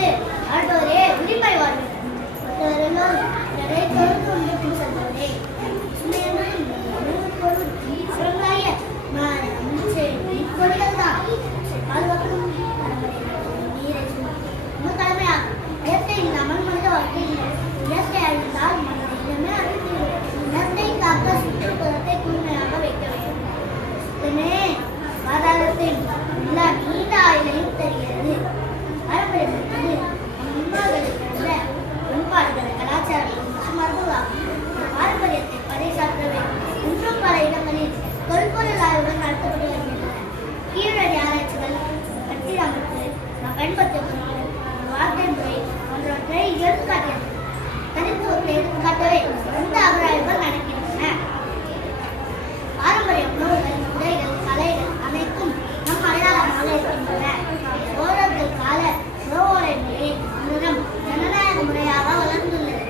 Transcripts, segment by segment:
கொண்டு ஆழ்பவரே உரிமை வாழ்வு மற்றவரெல்லாம் எதை தொழில் செல்வதே கொடிகள் தான் பாதுகாக்கும் நீரை நம்ம கடமையாகும். இயற்கை இல்லாமல் மனித வாழ்க்கை இல்லை. இயற்கை அழிந்தால் மனித இனமே அழிந்துவிடும். இனத்தை காக்க சுற்றுப்புறத்தை தூய்மையாக வைக்க வேண்டும். உடனே பாதாளத்தில் உள்ள நீண்ட ஆயுளையும் தெரிகிறது. பாரம்பரியம் என்பது முன்னோர்களை கடந்த பண்பாடுகளை கலாச்சாரங்கள் மற்றும் மரபுகளாகும். பாரம்பரியத்தை பறைசாற்றவே இன்றும் பல இடங்களில் தொல்பொருள் ஆய்வுகள் நடத்தப்பட்டு வருகின்றன. கீழடி ஆராய்ச்சிகள், கட்டிட அமைப்பு, பயன்படுத்திய பொருட்கள், வாழ்க்கை முறை போன்றவற்றை எடுத்துக்காட்டுகிறது. தனித்துவத்தை எடுத்துக்காட்டவே இந்த அகராய்வுகள் நடக்கின்றன. பாரம்பரிய உணவுகள், உடைகள், கலைகள் அனைத்தும் நம் அடையாளமாக இருக்கின்றன. சோழர்கள் கால உறவோலை முறை அன்றும் ஜனநாயக முறையாக வளர்ந்துள்ளது.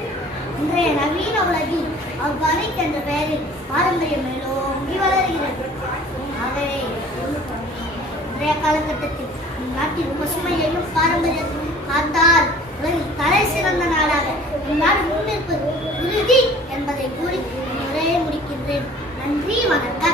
இன்றைய நவீன உலகில் ஆர்கானிக் என்ற பெயரில் பாரம்பரியம் மேலோங்கி வளர்கிறது. ஆகவே இன்றைய காலகட்டத்தில் நாட்டின் பசுமையையும் பாரம்பரியத்தையும் காத்தால் உலகில் தலை சிறந்த நாடாக இந்நாடு முன்னிற்பது உறுதி என்பதை கூறி உரையை முடிக்கின்றேன். நன்றி, வணக்கம்.